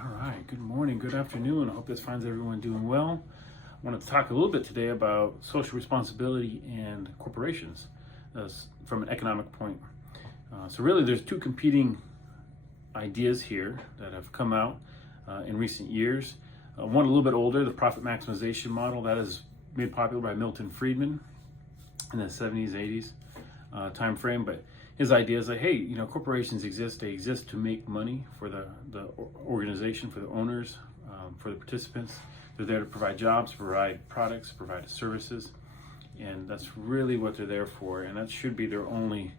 All right. Good morning. Good afternoon. I hope this finds everyone doing well. I wanted to talk a little bit today about social responsibility and corporations from an economic point. So really, there's two competing ideas here that have come out in recent years. One a little bit older, the profit maximization model, that is made popular by Milton Friedman in the 70s, 80s time frame. But his idea is that, hey, corporations exist. They exist to make money for the organization, for the owners, for the participants. They're there to provide jobs, provide products, provide services. And that's really what they're there for. And that should be their only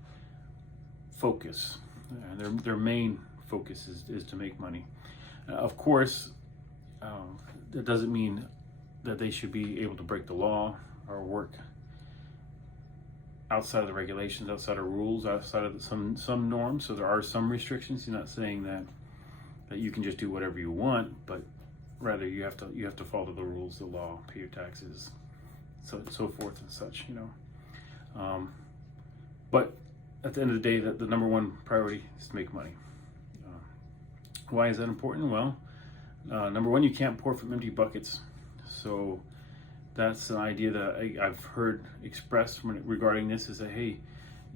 focus. And their main focus is to make money. Of course, that doesn't mean that they should be able to break the law or work outside of the regulations, outside of rules, outside of some norms. So there are some restrictions. You're not saying that you can just do whatever you want, but rather you have to follow the rules, the law, pay your taxes, so forth and such. But at the end of the day, the number one priority is to make money. Why is that important? Well, number one, you can't pour from empty buckets. So that's an idea that I've heard expressed regarding this, is that, hey,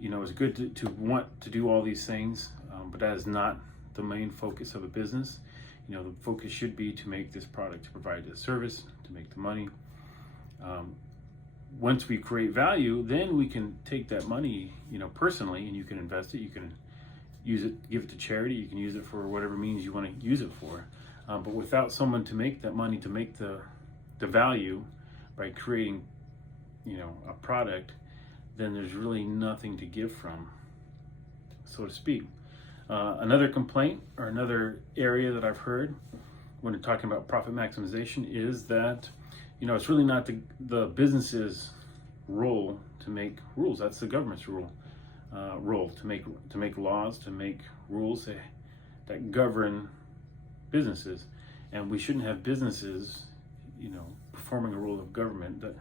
it's good to want to do all these things, but that is not the main focus of a business. The focus should be to make this product, to provide the service, to make the money. Once we create value, then we can take that money, personally, and you can invest it, you can use it, give it to charity, you can use it for whatever means you want to use it for. But without someone to make that money, to make the value, by creating, a product, then there's really nothing to give from, so to speak. Another complaint or another area that I've heard when talking about profit maximization is that, it's really not the business's role to make rules. That's the government's role to make laws, to make rules that govern businesses. And we shouldn't have businesses, performing a role of government. That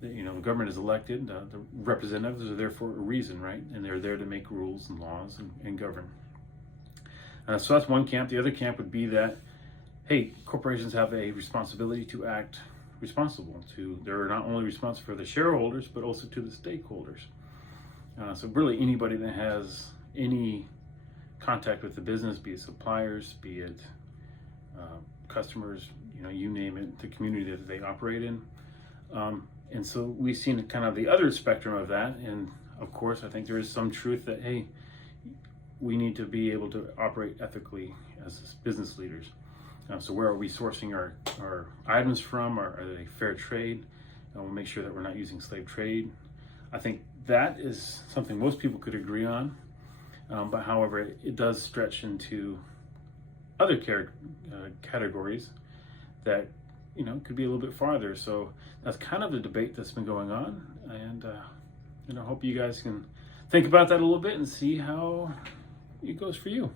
the government is elected, the representatives are there for a reason, right? And they're there to make rules and laws and govern. So that's one camp. The other camp would be that, hey, corporations have a responsibility to act responsible. They're not only responsible for the shareholders, but also to the stakeholders. So really anybody that has any contact with the business, be it suppliers, be it customers, you name it, the community that they operate in. And so we've seen kind of the other spectrum of that. And of course, I think there is some truth that, hey, we need to be able to operate ethically as business leaders. So where are we sourcing our items from? Are they fair trade? And we'll make sure that we're not using slave trade. I think that is something most people could agree on. But however, it does stretch into other categories that could be a little bit farther. So that's kind of the debate that's been going on, and I hope you guys can think about that a little bit and see how it goes for you.